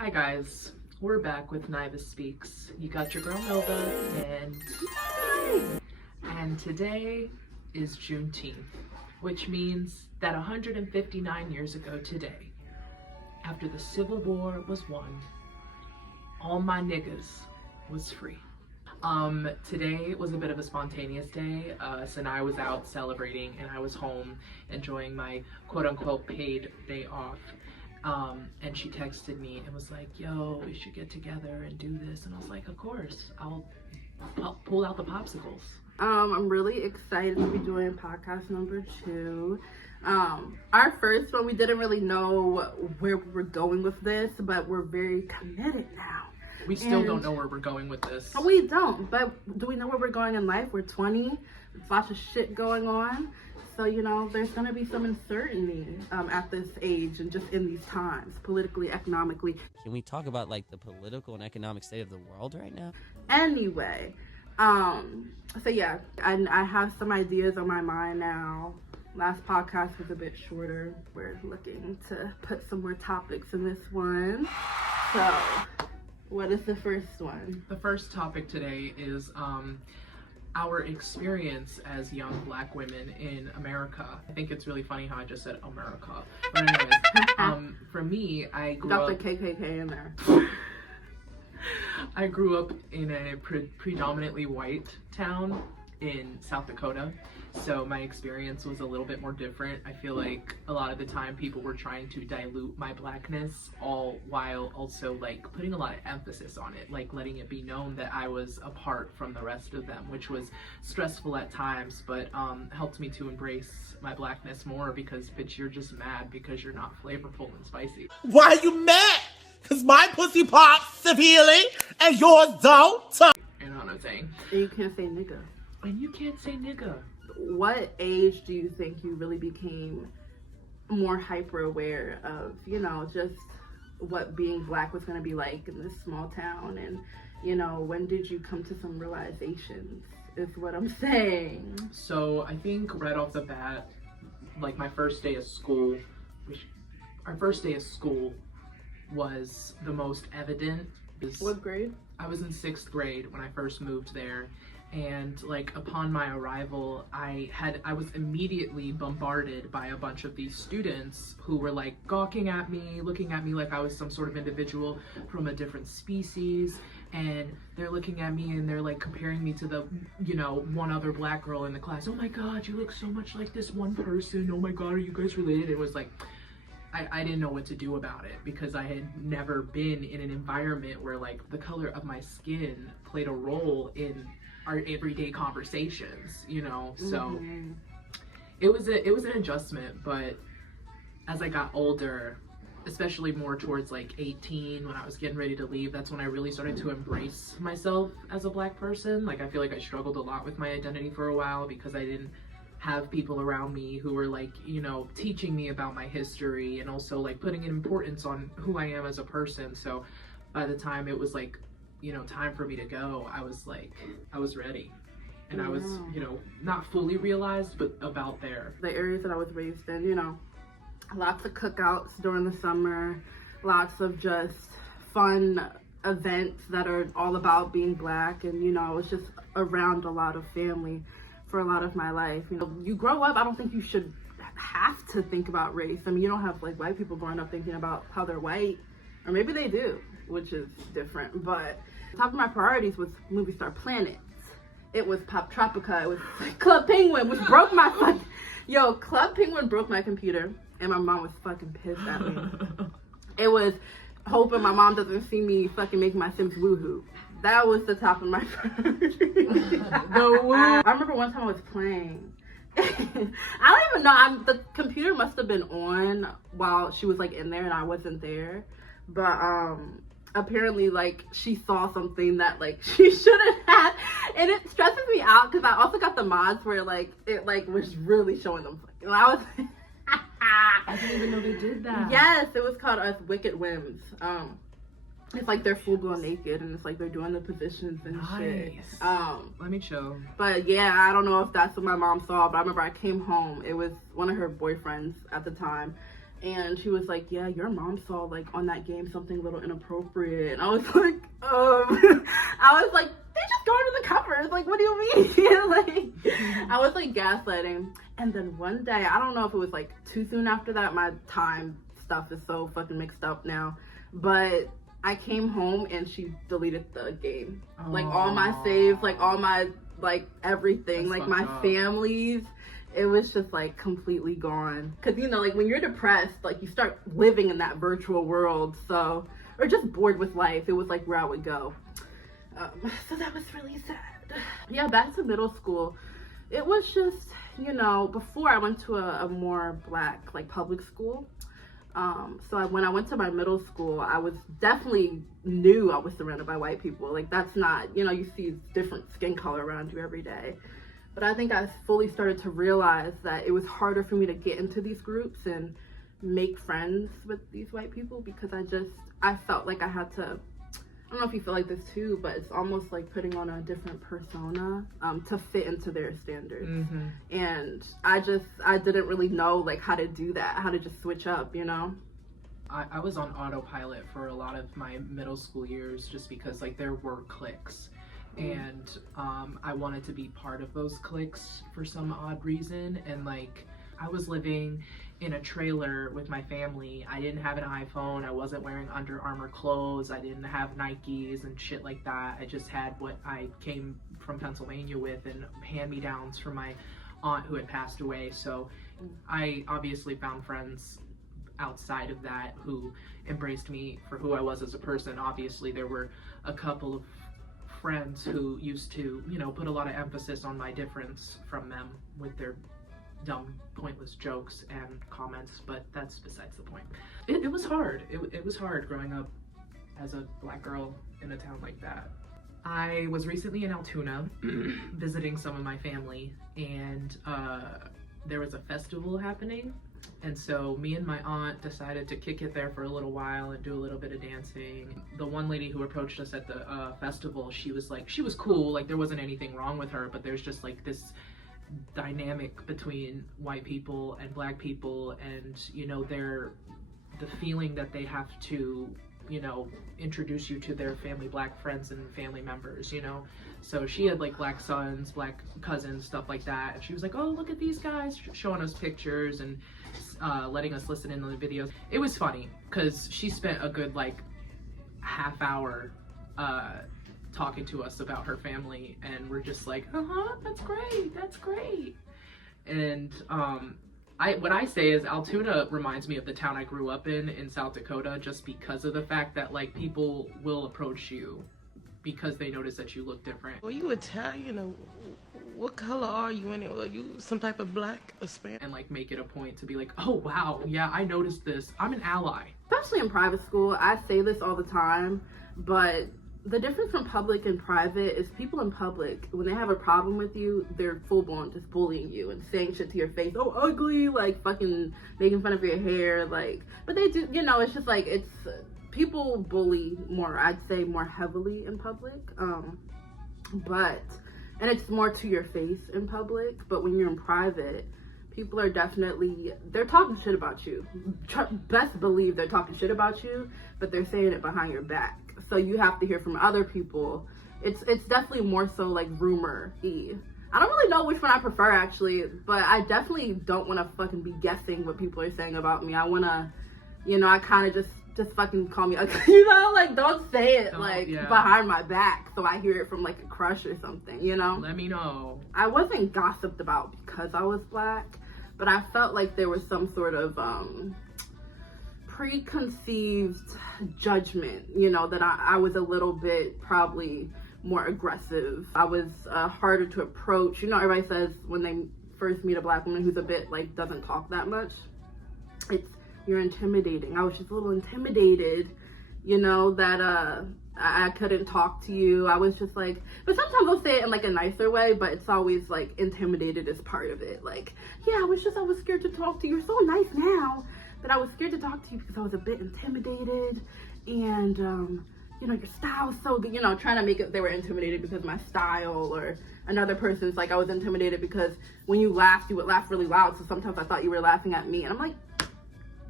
Hi guys, we're back with Naiva Speaks. You got your girl Nova, and today is Juneteenth, which means that 159 years ago today, after the Civil War was won, all my niggas was free. Today was a bit of a spontaneous day. So I was out celebrating and I was home enjoying my quote-unquote paid day off. And she texted me and was like, yo, we should get together and do this. And I was like, of course, I'll pull out the popsicles. I'm really excited to be doing podcast number 2. Our first one, we didn't really know where we were going with this, but we're very committed now. We still don't know where we're going with this. We don't, but do we know where we're going in life? We're 20, there's lots of shit going on. So, you know, there's going to be some uncertainty at this age and just in these times, politically, economically. Can we talk about like the political and economic state of the world right now? Anyway, so yeah, I have some ideas on my mind now. Last podcast was a bit shorter. We're looking to put some more topics in this one. So, what is the first one? The first topic today is our experience as young Black women in America. I think it's really funny how I just said America. But anyways, for me, I grew up... Got the KKK in there. I grew up in a predominantly white town in South Dakota, so my experience was a little bit more different. I feel like a lot of the time people were trying to dilute my Blackness, all while also like putting a lot of emphasis on it, like letting it be known that I was apart from the rest of them, which was stressful at times, but helped me to embrace my Blackness more because, bitch, you're just mad because you're not flavorful and spicy. Why are you mad? Because my pussy pops severely and yours don't. You know what I'm saying? And you can't say nigga. And you can't say nigga. What age do you think you really became more hyper aware of, you know, just what being Black was going to be like in this small town? And, you know, when did you come to some realizations is what I'm saying. So I think right off the bat, like my first day of school, our first day of school was the most evident. What grade? I was in 6th grade when I first moved there. And like upon my arrival, I was immediately bombarded by a bunch of these students who were like gawking at me, looking at me like I was some sort of individual from a different species. And they're looking at me and they're like comparing me to the, you know, one other Black girl in the class. Oh my God, you look so much like this one person. Oh my God, are you guys related? It was like, I didn't know what to do about it because I had never been in an environment where like the color of my skin played a role in our everyday conversations, you know. So it was an adjustment, but as I got older, especially more towards like 18 when I was getting ready to leave, that's when I really started to embrace myself as a Black person. Like I feel like I struggled a lot with my identity for a while because I didn't have people around me who were like, you know, teaching me about my history and also like putting an importance on who I am as a person. So by the time it was like, you know, time for me to go, I was ready. And I was, you know, not fully realized, but about there. The areas that I was raised in, you know, lots of cookouts during the summer, lots of just fun events that are all about being Black. And, you know, I was just around a lot of family for a lot of my life. You know, you grow up, I don't think you should have to think about race. I mean, you don't have like white people growing up thinking about how they're white, or maybe they do, which is different. But top of my priorities was Moviestarplanet. It was Pop Tropica. It was Club Penguin, which broke my fucking... Yo, Club Penguin broke my computer, and my mom was fucking pissed at me. It was hoping my mom doesn't see me fucking make my Sims woohoo. That was the top of my priorities. I remember one time I was playing. I don't even know. The computer must have been on while she was like in there and I wasn't there. But apparently like she saw something that like she shouldn't have, and it stresses me out because I also got the mods where like it like was really showing them. And I was I didn't even know they did that. Yes, it was called Wicked Whims. It's like they're full blown naked and it's like they're doing the positions and shit. Let me chill. But yeah, I don't know if that's what my mom saw, but I remember I came home. It was one of her boyfriends at the time. And she was like, yeah, your mom saw like on that game something a little inappropriate. And I was like, I was like, they just go into the covers. Like, what do you mean? Like, I was like gaslighting. And then one day, I don't know if it was like too soon after that. My time stuff is so fucking mixed up now. But I came home and she deleted the game. Like all my saves, like all my, like everything, That's like my families. It was just like completely gone. Cause you know, like when you're depressed, like you start living in that virtual world. So, or just bored with life. It was like where I would go. So that was really sad. Yeah, back to middle school. It was just, you know, before I went to a more black, like public school. So when I went to my middle school, I was definitely knew I was surrounded by white people. Like that's not, you know, you see different skin color around you every day. But I think I fully started to realize that it was harder for me to get into these groups and make friends with these white people because I felt like I had to, I don't know if you feel like this too, but it's almost like putting on a different persona to fit into their standards. Mm-hmm. And I didn't really know like how to do that, how to just switch up, you know? I was on autopilot for a lot of my middle school years just because like there were cliques. And I wanted to be part of those cliques for some odd reason. And like I was living in a trailer with my family. I didn't have an iPhone. I wasn't wearing Under Armour clothes. I didn't have Nikes and shit like that. I just had what I came from Pennsylvania with and hand-me-downs from my aunt who had passed away. So I obviously found friends outside of that who embraced me for who I was as a person. Obviously there were a couple of friends who used to, you know, put a lot of emphasis on my difference from them with their dumb, pointless jokes and comments, but that's besides the point. It was hard. It was hard growing up as a black girl in a town like that. I was recently in Altoona visiting some of my family, and there was a festival happening. And so me and my aunt decided to kick it there for a little while and do a little bit of dancing. The one lady who approached us at the festival, she was cool, like there wasn't anything wrong with her, but there's just like this dynamic between white people and black people, and you know, the feeling that they have to, you know, introduce you to their family, black friends and family members, you know. So she had like black sons, black cousins, stuff like that, and she was like, oh, look at these guys, showing us pictures and letting us listen in on the videos. It was funny because she spent a good like half hour talking to us about her family, and we're just like, that's great. And what I say is Altoona reminds me of the town I grew up in South Dakota, just because of the fact that like people will approach you because they notice that you look different. Well, you Italian, or what color are you in it? Are you some type of black or Spanish? And like make it a point to be like, oh wow, yeah, I noticed this. I'm an ally. Especially in private school, I say this all the time, but the difference from public and private is people in public, when they have a problem with you, they're full-blown just bullying you and saying shit to your face, oh, ugly, like fucking making fun of your hair, like, but they do, you know, it's just like, it's, people bully more, I'd say more heavily in public, and it's more to your face in public, but when you're in private, people are definitely, they're talking shit about you. Best believe they're talking shit about you, but they're saying it behind your back. So you have to hear from other people. It's definitely more so like rumor-y. I don't really know which one I prefer actually, but I definitely don't want to fucking be guessing what people are saying about me. I want to, you know, I kind of just fucking call me ugly, you know, like don't say it behind my back so I hear it from like a crush or something, you know? Let me know. I wasn't gossiped about because I was black, but I felt like there was some sort of preconceived judgment, you know, that I was a little bit probably more aggressive. I was harder to approach. You know, everybody says when they first meet a black woman who's a bit like doesn't talk that much, you're intimidating. I was just a little intimidated, you know, that I couldn't talk to you. I was just like, but sometimes I'll say it in like a nicer way, but it's always like intimidated as part of it. Like, yeah, I was scared to talk to you. You're so nice now. But I was scared to talk to you because I was a bit intimidated, and you know, your style's so good, you know, trying to make it, they were intimidated because of my style, or another person's like, I was intimidated because when you laughed, you would laugh really loud, so sometimes I thought you were laughing at me, and I'm like,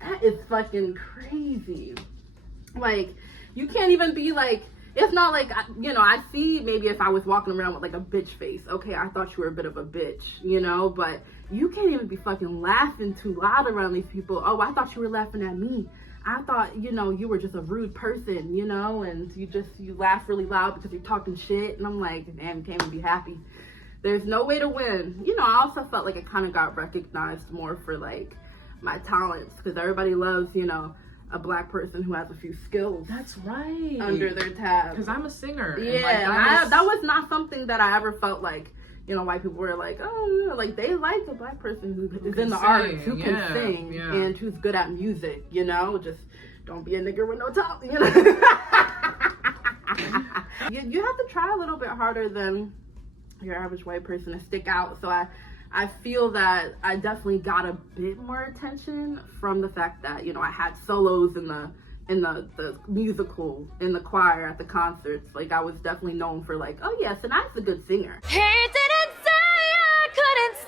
That is fucking crazy. Like, you can't even be like, it's not like, you know, I see maybe if I was walking around with like a bitch face, okay, I thought you were a bit of a bitch, you know, but you can't even be fucking laughing too loud around these people. Oh, I thought you were laughing at me. I thought, you know, you were just a rude person, you know, and you laugh really loud because you're talking shit. And I'm like, damn, you can't even be happy. There's no way to win. You know, I also felt like I kind of got recognized more for like my talents, because everybody loves, you know, a black person who has a few skills. That's right. Under their tab. Because I'm a singer. Yeah, that was not something that I ever felt like, you know, white people were like, oh, like they like a black person who is in the arts, who can sing, and who's good at music, you know, just don't be a nigger with no talent, you know. you have to try a little bit harder than your average white person to stick out. So I feel that I definitely got a bit more attention from the fact that, you know, I had solos in the musical, in the choir, at the concerts. Like, I was definitely known for like, oh yeah, Sanai's a good singer. He didn't say I couldn't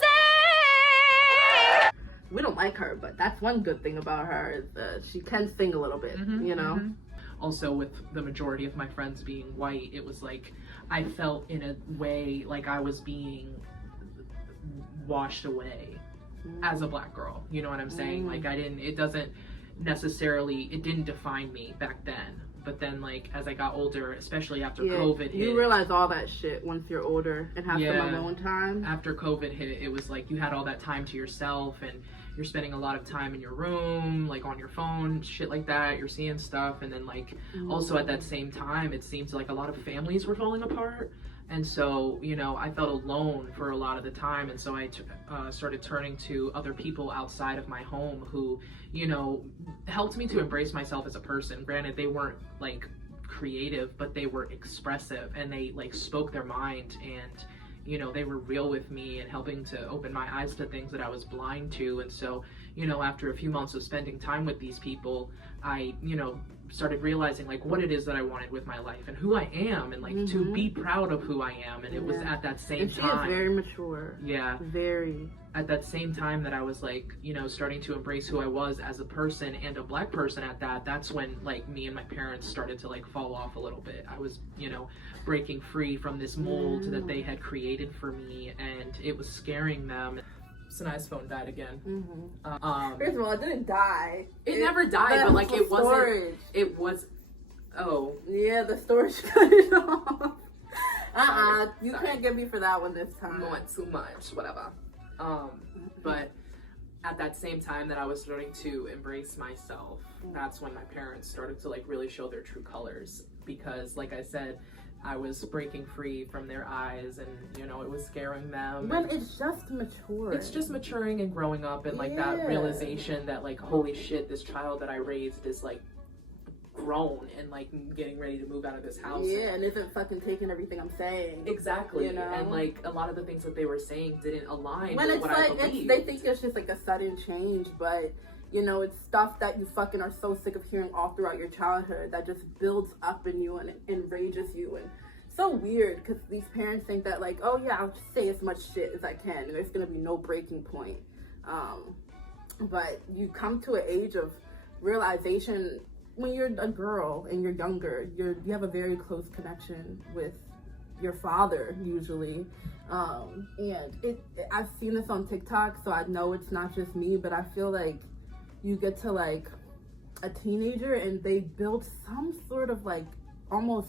say. We don't like her, but that's one good thing about her, is that she can sing a little bit, you know? Also, with the majority of my friends being white, it was like, I felt in a way like I was being washed away as a black girl. You know what I'm saying? Like, it didn't define me back then. But then, like, as I got older, especially after COVID hit. You realize all that shit once you're older and have some alone time. After COVID hit, it was like you had all that time to yourself, and you're spending a lot of time in your room, like on your phone, shit like that. You're seeing stuff. And then, like, also at that same time, it seems like a lot of families were falling apart. And so, you know, I felt alone for a lot of the time. And so I started turning to other people outside of my home who, you know, helped me to embrace myself as a person. Granted, they weren't like creative, but they were expressive, and they like spoke their mind, and, you know, they were real with me and helping to open my eyes to things that I was blind to. And so, you know, after a few months of spending time with these people, I, you know, started realizing like what it is that I wanted with my life and who I am, and like to be proud of who I am. And it was at that same time. And she is very mature. Yeah. Very. At that same time that I was like, you know, starting to embrace who I was as a person, and a black person at that, that's when like me and my parents started to like fall off a little bit. I was, you know, breaking free from this mold that they had created for me, and it was scaring them. Sanai's phone died again. First of all, it didn't die. It never died, but like it wasn't. It was. Oh. Yeah, the storage cut it off. You Sorry. can't get me for that one this time. I want too much, whatever. But at that same time that I was starting to embrace myself, that's when my parents started to like really show their true colors. Because, like I said, I was breaking free from their eyes, and, you know, it was scaring them. But it's just mature. It's just maturing and growing up, and like that realization that like, holy shit, this child that I raised is like grown and like getting ready to move out of this house. Yeah, and isn't fucking taking everything I'm saying. Exactly. You know? And like a lot of the things that they were saying didn't align when with it's what like, I believed. they think it's just like a sudden change, but, you know, it's stuff that you fucking are so sick of hearing all throughout your childhood that just builds up in you and enrages you. And so weird, because these parents think that like, oh yeah, I'll just say as much shit as I can and there's gonna be no breaking point. But you come to an age of realization when you're a girl and you're younger, you have a very close connection with your father usually. And I've seen this on TikTok, so I know it's not just me, but I feel like you get to like a teenager and they build some sort of like almost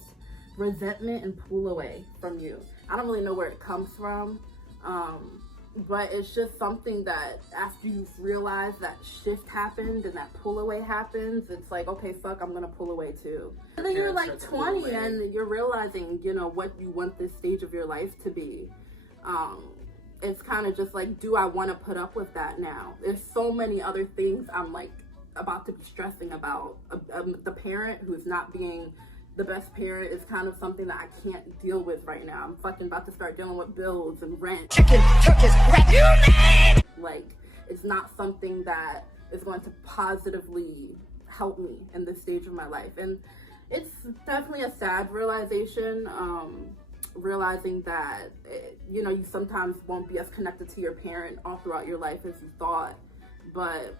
resentment and pull away from you. I don't really know where it comes from, but it's just something that after you've realized that shift happened and that pull away happens, it's like, okay, fuck, I'm gonna pull away too. And then you're like 20 and you're realizing, you know, what you want this stage of your life to be. It's kind of just like, do I want to put up with that now? There's so many other things I'm like about to be stressing about. The parent who's not being the best parent is kind of something that I can't deal with right now. I'm fucking about to start dealing with bills and rent. Chicken, turkeys, like, it's not something that is going to positively help me in this stage of my life. And it's definitely a sad realization, realizing that, you know, you sometimes won't be as connected to your parent all throughout your life as you thought. But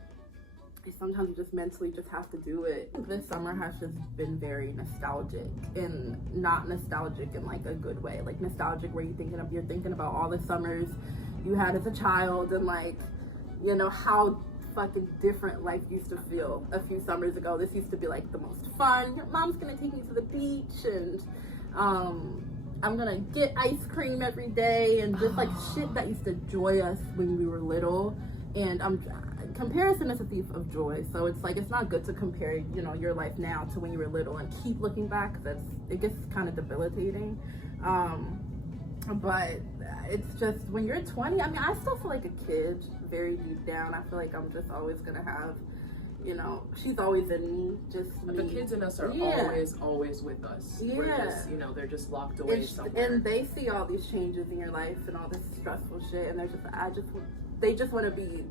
sometimes you just mentally just have to do it. This summer has just been very nostalgic, and not nostalgic in like a good way, like nostalgic where you're thinking about all the summers you had as a child, and like, you know, how fucking different life used to feel a few summers ago. This used to be like the most fun. Your mom's gonna take me to the beach, and I'm gonna get ice cream every day, and just like shit that used to joy us when we were little. And comparison is a thief of joy, so it's like, it's not good to compare, you know, your life now to when you were little and keep looking back, because it gets kind of debilitating. But it's just, when you're 20, I mean, I still feel like a kid very deep down. I feel like I'm just always gonna have, you know, she's always in me, just me. The kids in us are always with us. Yeah. We're just, you know, they're just locked away somewhere. And they see all these changes in your life and all this stressful shit, and they just want to be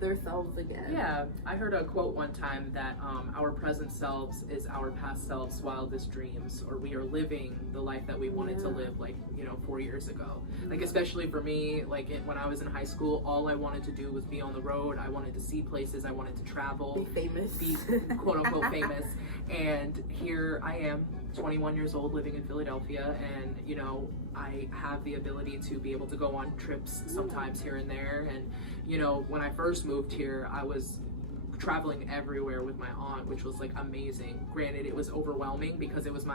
themselves again. Yeah, I heard a quote one time that our present selves is our past selves' wildest dreams, or we are living the life that we wanted to live, like, you know, 4 years ago. Like, especially for me, like when I was in high school, all I wanted to do was be on the road. I wanted to see places. I wanted to travel, be famous, be quote unquote famous. And here I am, 21 years old, living in Philadelphia, and you know, I have the ability to be able to go on trips sometimes here and there. And you know, when I first moved here, I was traveling everywhere with my aunt, which was like amazing. Granted, it was overwhelming because it was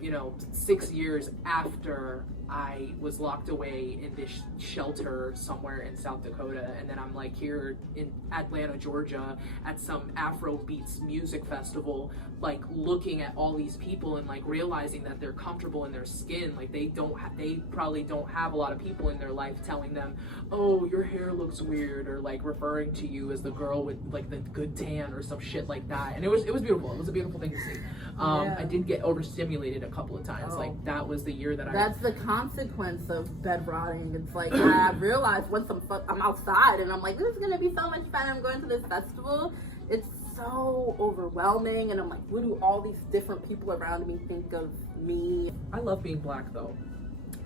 you know, 6 years after I was locked away in this shelter somewhere in South Dakota, and then I'm like here in Atlanta, Georgia, at some Afro Beats music festival, like looking at all these people and like realizing that they're comfortable in their skin. Like they probably don't have a lot of people in their life telling them, oh, your hair looks weird, or like referring to you as the girl with like the good tan or some shit like that. And it was beautiful. It was a beautiful thing to see. I did get overstimulated a couple of times. Like that was the year that That's the consequence of bed rotting. It's like, I realized once I'm outside and I'm like, this is gonna be so much fun. I'm going to this festival. It's so overwhelming, and I'm like, what do all these different people around me think of me? I love being black though.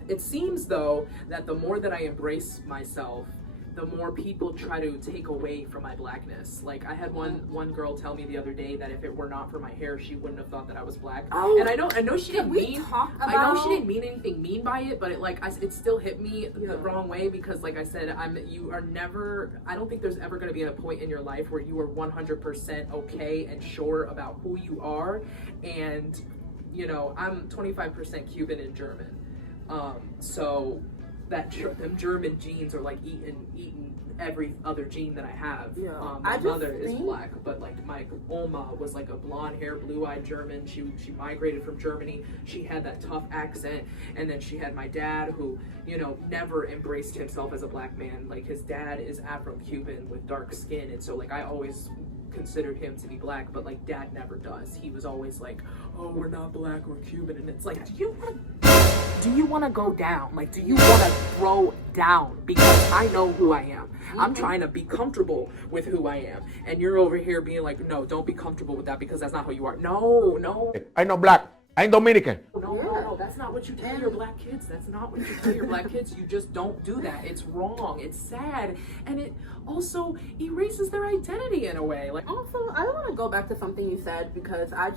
It seems though that the more that I embrace myself, the more people try to take away from my blackness. Like I had one girl tell me the other day that if it were not for my hair, she wouldn't have thought that I was black. And I know she didn't mean. I know she didn't mean anything mean by it, but it still hit me the wrong way, because like I said, I don't think there's ever going to be a point in your life where you are 100% okay and sure about who you are. And you know, I'm 25% Cuban and German, so that them German genes are like eating every other gene that I have. My mother is black, but like my Oma was like a blonde hair, blue-eyed German. She migrated from Germany. She had that tough accent. And then she had my dad, who, you know, never embraced himself as a black man. Like his dad is Afro-Cuban with dark skin, and so like I always considered him to be black, but like dad never does. He was always like, oh, we're not black, we're Cuban. And it's like, do you want to go down? Like, do you want to throw down? Because I know who I am. I'm trying to be comfortable with who I am. And you're over here being like, no, don't be comfortable with that because that's not who you are. No. I'm not black. I'm Dominican. No, that's not what you tell your black kids. That's not what you tell your black kids. You just don't do that. It's wrong. It's sad. And it also erases their identity in a way. Like, also, I want to go back to something you said, because I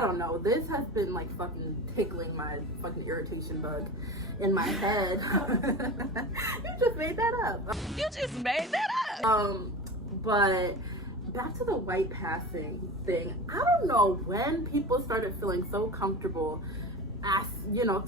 don't know, this has been like fucking tickling my fucking irritation bug in my head. You just made that up. You just made that up. But back to the white passing thing. I don't know when people started feeling so comfortable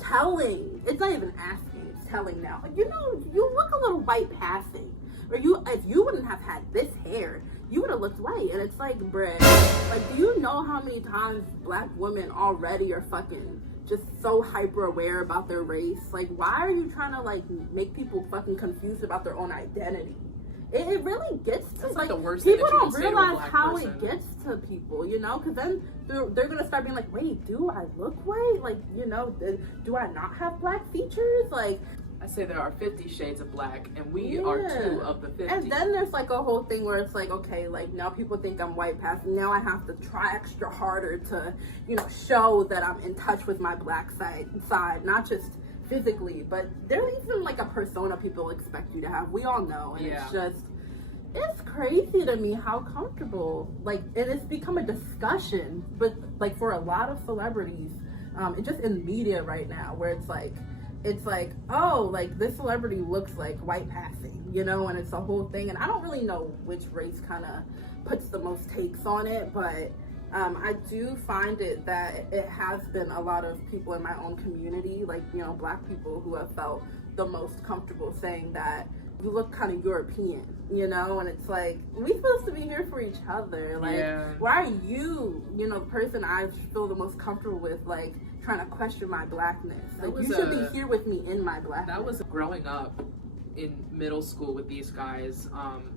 telling. It's not even asking, it's telling now. You know, you look a little white passing. Or if you wouldn't have had this hair, you would have looked white. And it's like, bruh, like, do you know how many times black women already are fucking just so hyper aware about their race? Like, why are you trying to like make people fucking confused about their own identity? It really gets to like the worst people thing that you don't can say to a realize black how person. It gets to people, you know, because then they're gonna start being like, wait, do I look white? Like, you know, do I not have black features? Like, I say there are 50 shades of black, and we are 2 of the 50. And then there's like a whole thing where it's like, okay, like now people think I'm white passing. Now I have to try extra harder to, you know, show that I'm in touch with my black side, not just physically, but there's even like a persona people expect you to have. We all know, and it's just, It's crazy to me how comfortable, like, and it's become a discussion, but like for a lot of celebrities, and just in media right now, where it's like, oh, like this celebrity looks like white passing, you know, and it's a whole thing. And I don't really know which race kind of puts the most takes on it, but I do find it that it has been a lot of people in my own community, like, you know, Black people, who have felt the most comfortable saying that you look kind of European, you know. And it's like, we're supposed to be here for each other. Like, why are you, you know, the person I feel the most comfortable with, like, trying to question my Blackness? Like, you should be here with me in my Blackness. That was growing up in middle school with these guys.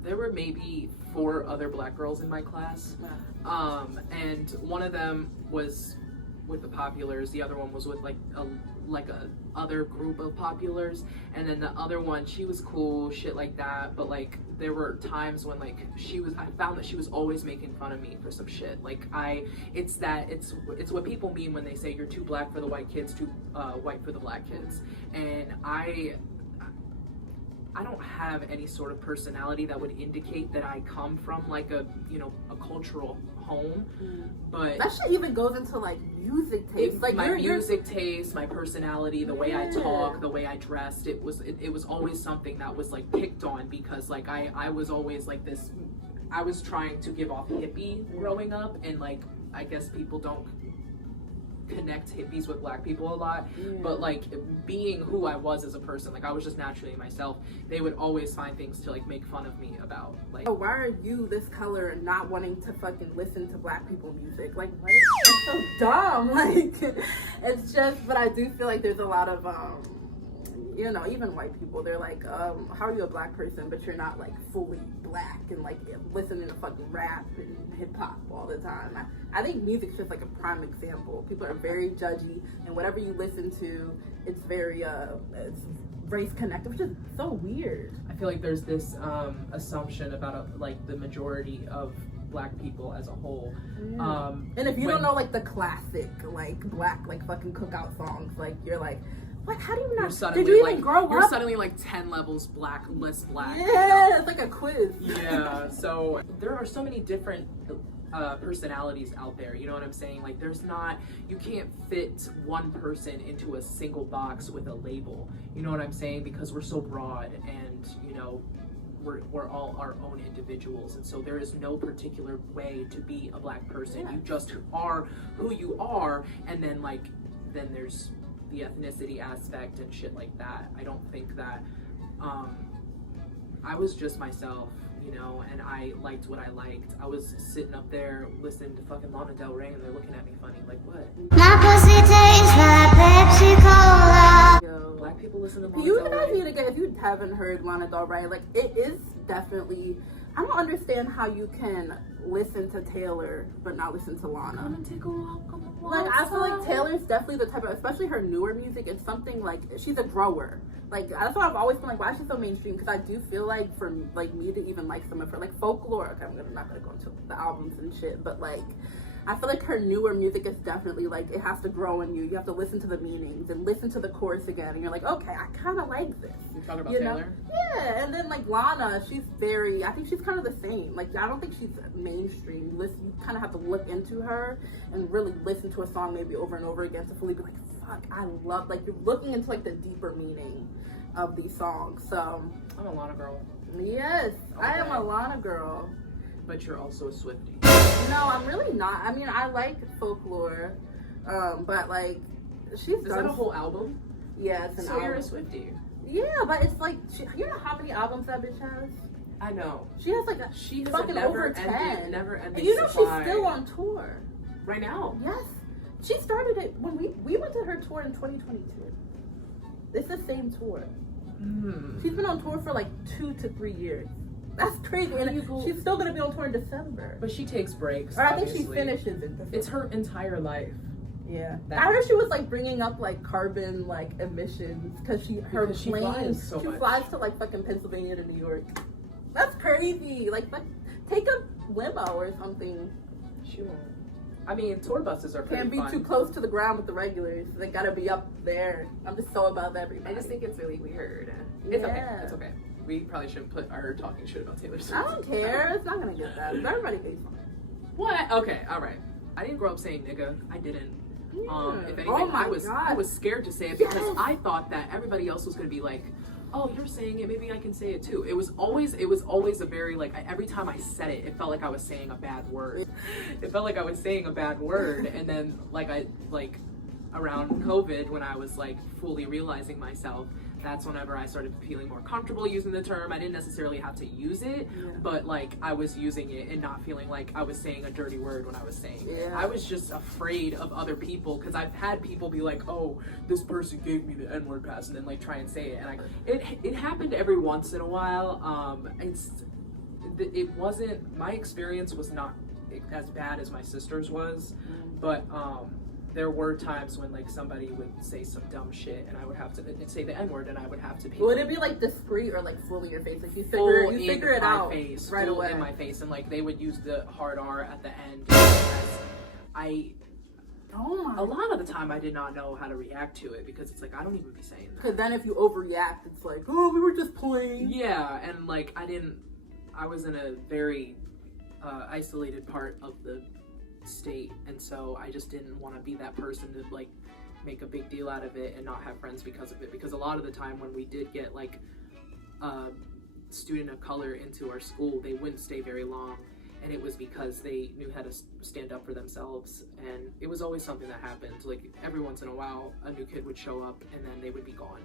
There were maybe 4 other Black girls in my class, and one of them was with the Populars, the other one was with like a other group of Populars, and then the other one, she was cool, shit like that, but like there were times when like I found that she was always making fun of me for some shit. Like it's what people mean when they say you're too Black for the white kids, too white for the Black kids. And I don't have any sort of personality that would indicate that I come from like a, you know, a cultural home, but that shit even goes into like music taste, like my music taste, my personality, the way I talk, the way I dressed. It was always something that was like picked on, because like I was always like this. I was trying to give off hippie growing up, and like I guess people don't connect hippies with Black people a lot, but like being who I was as a person, like I was just naturally myself, they would always find things to like make fun of me about, like, oh, why are you this color and not wanting to fucking listen to Black people music? Like, what? It's so dumb. Like, it's just, but I do feel like there's a lot of you know, even white people, they're like, how are you a Black person but you're not like fully Black and like listening to fucking rap and hip-hop all the time? I think music's just like a prime example. People are very judgy, and whatever you listen to, it's very it's race connected, which is so weird. I feel like there's this assumption about like the majority of Black people as a whole, and if you don't know like the classic like Black like fucking cookout songs, like you're like, what? How do you not? Did you even grow up? You're suddenly like 10 levels less Black. Yeah, you know? It's like a quiz. Yeah, so there are so many different personalities out there, you know what I'm saying? Like you can't fit one person into a single box with a label, you know what I'm saying? Because we're so broad, and you know, we're all our own individuals, and so there is no particular way to be a Black person. You just are who you are, and then there's the ethnicity aspect and shit like that. I don't think that I was just myself, you know, and I liked what I liked. I was sitting up there listening to fucking Lana Del Rey, and they're looking at me funny, like, what? My pussy tastes like Pepsi Cola. Yo. Black people listen to Lana You Del guys Rey. need to get, if you haven't heard Lana Del Rey, like, it is definitely, I don't understand how you can listen to Taylor but not listen to Lana. Come and take a walk on the Like, I feel like Taylor's definitely the type of, especially her newer music, it's something like, she's a grower. Like, that's why I've always been like, why is she so mainstream? Because I do feel like, for like me to even like some of her, like Folklore, okay, I'm not gonna go into the albums and shit, but like, I feel like her newer music is definitely like, it has to grow in you. You have to listen to the meanings and listen to the chorus again, and you're like, okay, I kind of like this. You're talking about you Taylor? Know? Yeah, and then like Lana, she's very, I think she's kind of the same. Like, I don't think she's mainstream. You kind of have to look into her and really listen to a song maybe over and over again to fully be like, fuck, I love, like, you're looking into like the deeper meaning of these songs. So I'm a Lana girl. Yes, Okay. I am a Lana girl. But you're also a Swiftie. No, I'm really not. I mean, I like Folklore, but like, she's Is that a whole album? Yeah, it's an So album. you're a Swiftie. Yeah, but it's like, you know how many albums that bitch has? I know. She has like She has fucking over 10. never ending And you know supply. she's still on tour. Right now. Yes. She started it when we went to her tour in 2022. It's the same tour. She's been on tour for like 2 to 3 years. That's crazy. And she's still gonna be on tour in December. But she takes breaks. Or I think she obviously. finishes it. It's her entire life. Yeah. That- I heard she was like bringing up like carbon like emissions because she flies so much. flies to like fucking Pennsylvania to New York. That's crazy. Like take a limo or something. She won't. I mean, tour buses are pretty Can't be fun. too close to the ground with the regulars. They gotta be up there. I'm just so above everybody. I just think it's really weird. It's okay. It's okay. We probably shouldn't put our talking shit about Taylor Swift. I don't care. It's not gonna get that. Everybody hates on it. What? Okay, all right. I didn't grow up saying nigga. I didn't. Yeah. If anything, Oh my I was scared to say it because Yes. I thought that everybody else was gonna be like, oh, you're saying it, maybe I can say it too. It was always a very like every time I said it, it felt like I was saying a bad word. It felt like I was saying a bad word, and then around COVID when I was like fully realizing myself, that's whenever I started feeling more comfortable using the term. I didn't necessarily have to use it, but like I was using it and not feeling like I was saying a dirty word when I was saying it. I was just afraid of other people because I've had people be like, oh, this person gave me the N-word pass, and then like try and say it, and it happened every once in a while. It wasn't, my experience was not as bad as my sister's was, but there were times when like somebody would say some dumb shit and I would have to say the N-word and I would have to be Would it be like discreet or like fully in your face? Like you figure it out face, right away. In my face, and like they would use the hard R at the end. A lot of the time I did not know how to react to it because it's like I don't even be saying that. Because then if you overreact, it's like, oh, we were just playing. Yeah, and like I was in a very isolated part of the state, and so I just didn't want to be that person to like make a big deal out of it and not have friends because of it, because a lot of the time when we did get like a student of color into our school, they wouldn't stay very long, and it was because they knew how to stand up for themselves, and it was always something that happened. Like every once in a while a new kid would show up and then they would be gone.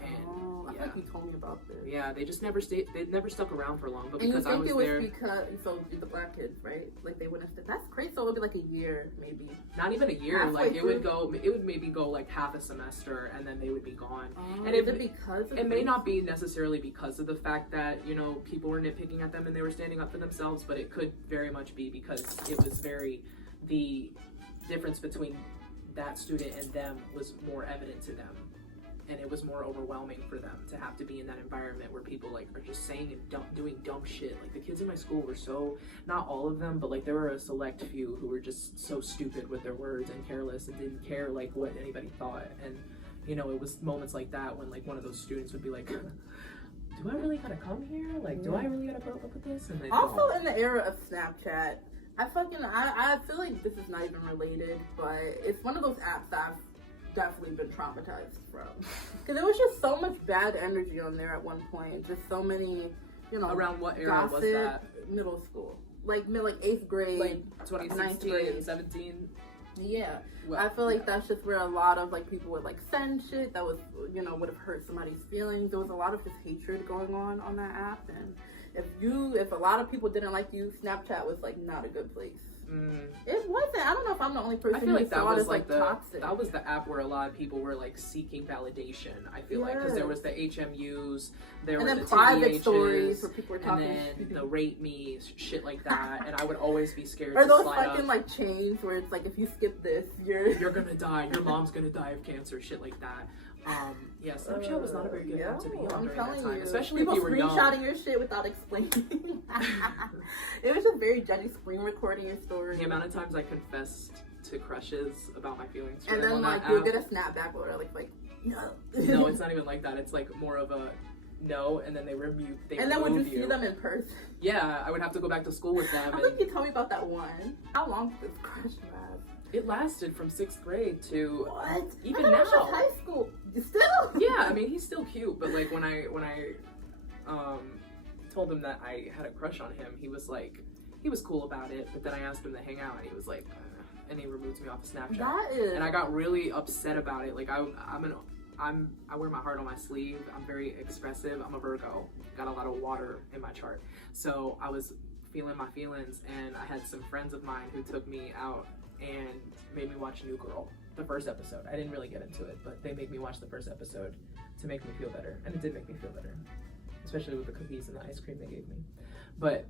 And I think you told me about this. Yeah, they just never stayed. They never stuck around for long. But and because you think I was it was there, because the black kids, right? Like they wouldn't. That's crazy. So it would be like a year, maybe. not even a year. Halfway Like it would through? go. It would maybe go like half a semester, and then they would be gone. And And is it because of it may race? not be necessarily because of the fact that people were nitpicking at them and they were standing up for themselves, but it could very much be because it was the difference between that student and them was more evident to them. And it was more overwhelming for them to have to be in that environment where people like are just saying and doing dumb shit. Like the kids in my school were so, not all of them, but like there were a select few who were just so stupid with their words and careless and didn't care like what anybody thought. And it was moments like that when like one of those students would be like, do I really gotta come here? Like, do I really gotta put up with this? And Also in the era of Snapchat, I feel like this is not even related, but it's one of those apps that I've definitely been traumatized from, because there was just so much bad energy on there at one point. Just so many, around what era gossip, was that? Middle school, like 8th grade, Like 2016 and 17. Yeah, Well, I feel like that's just where a lot of like people would like send shit that was would have hurt somebody's feelings. There was a lot of just hatred going on that app, and if a lot of people didn't like you, Snapchat was like not a good place. It wasn't. I don't know if I'm the only person I feel who like that saw it was as like toxic. that was the app where a lot of people were like seeking validation. I feel like because there was the HMUs, there and were then the private TBHs, stories where people were talking, and then the rate me shit like that, and I would always be scared or to those slide fucking up. like chains where it's like if you skip this, you're gonna die. Your mom's gonna die of cancer. Shit like that. Yeah, Snapchat was not a very good app to be on during that time, especially people if you were young. screenshotting your shit without explaining. It was just very judgy, screen recording your story. The amount of times I confessed to crushes about my feelings, and then on like that you'll app. get a snapback or like no. No, it's not even like that. It's like more of a no, and then they remove. And then would you see them in person? Yeah, I would have to go back to school with them. I think you told me about that one. How long did this crush last? It lasted from 6th grade to What? even I now. thought it was just high school. Still? Yeah, I mean he's still cute, but like when I told him that I had a crush on him, he was cool about it. But then I asked him to hang out, and he was like, and he removed me off of Snapchat. That is. And I got really upset about it. Like I wear my heart on my sleeve. I'm very expressive. I'm a Virgo. Got a lot of water in my chart. So I was feeling my feelings, and I had some friends of mine who took me out and made me watch New Girl, the first episode. I didn't really get into it, but they made me watch the first episode to make me feel better, and it did make me feel better, especially with the cookies and the ice cream they gave me. But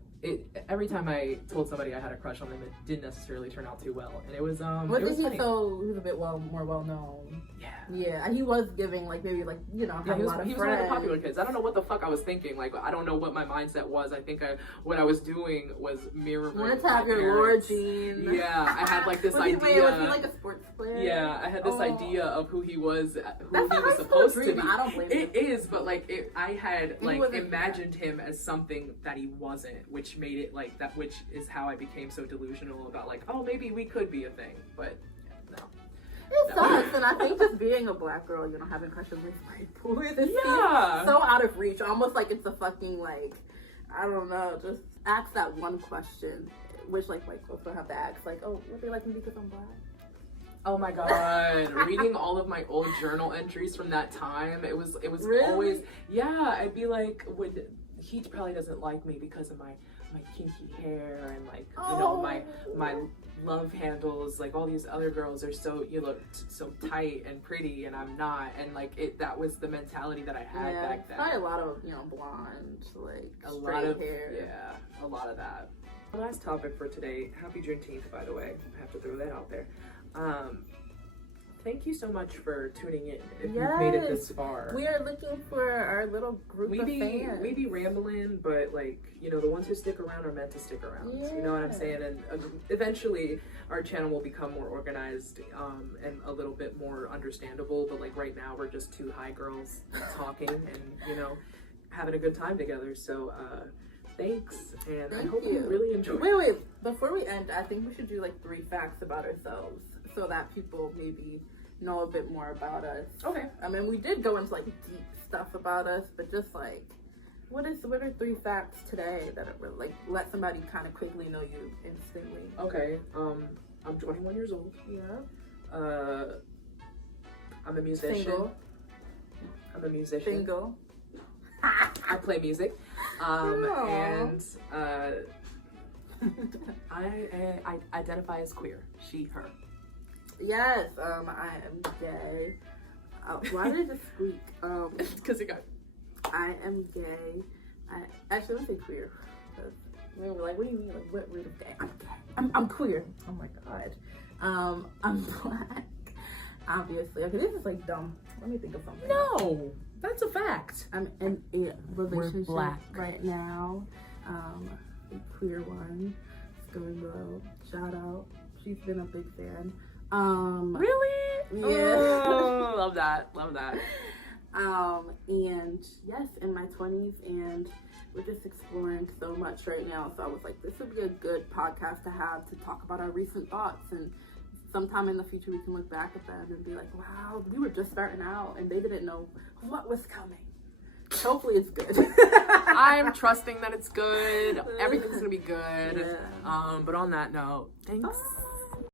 every time I told somebody I had a crush on them, it didn't necessarily turn out too well, and it was What it was did he? funny. So he was a bit more well known. Yeah. Yeah, and he was giving like maybe like Yeah, had he a was, lot of he was one of the friends. popular kids. I don't know what the fuck I was thinking. Like, I don't know what my mindset was. I think what I was doing was mirroring You wanted to have my your Laura parents. Jean. Yeah, I had like this was he, idea. was he like a sports player? player. Yeah, I had this Oh. idea of who he was That's he a was high school supposed to dream. be. I don't blame It you. is, but like I had He like wasn't imagined him as something that he wasn't, which made it like that, which is how I became so delusional about like, oh, maybe we could be a thing, but no. It sucks, and I think just being a black girl, you know, having crushes with white boys, it Yeah. seems so out of reach. Almost like it's a fucking, like, I don't know, just ask that one question, which, like, white girls don't have to ask. Like, oh, would they like me because I'm black? Oh my god, reading all of my old journal entries from that time, it was Really? always, yeah, I'd be like, he probably doesn't like me because of my kinky hair and like, you know, my love handles, like all these other girls are so, you look so tight and pretty and I'm not, and like that was the mentality that I had back then. Probably a lot of, you know, blonde, like, A straight lot of hair. yeah, a lot of that. Last topic for today. Happy Juneteenth, by the way. I have to throw that out there. Thank you so much for tuning in. If you've made it this far, We are looking for our little group of fans. we be rambling, but like, you know, the ones who stick around are meant to stick around. You know what I'm Yeah. saying? And eventually, our channel will become more organized and a little bit more understandable. But like right now, we're just two high girls talking and, you know, having a good time together. So thanks, and I Thank hope you you. really enjoy. Wait. Before we end, I think we should do like 3 facts about ourselves so that people maybe know a bit more about us. Okay. I mean, we did go into like deep stuff about us, but just like, what are 3 facts today that are, like, let somebody kind of quickly know you instantly? Okay. I'm 21 years old. Yeah. I'm a musician. Single. I'm a musician. Single. I play music. Aw. And I identify as queer. She, her. Yes. I am gay. Why did it squeak? Because it got. I am gay. Actually, let me say queer. We were like, what do you mean? Like, what root of gay? I'm gay. I'm queer. Oh my god. I'm black. Obviously. Okay, this is like dumb. Let me think of something. No, that's a fact. I'm in a relationship black. right now. A queer one. It's going well. Shout out. She's been a big fan. Really? Yeah. Oh, love that. Love that. And yes, in my 20s, and we're just exploring so much right now. So I was like, this would be a good podcast to have to talk about our recent thoughts, and sometime in the future we can look back at them and be like, wow, we were just starting out and they didn't know what was coming. Hopefully it's good. I'm trusting that it's good. Everything's gonna be good. Yeah. But on that note, thanks.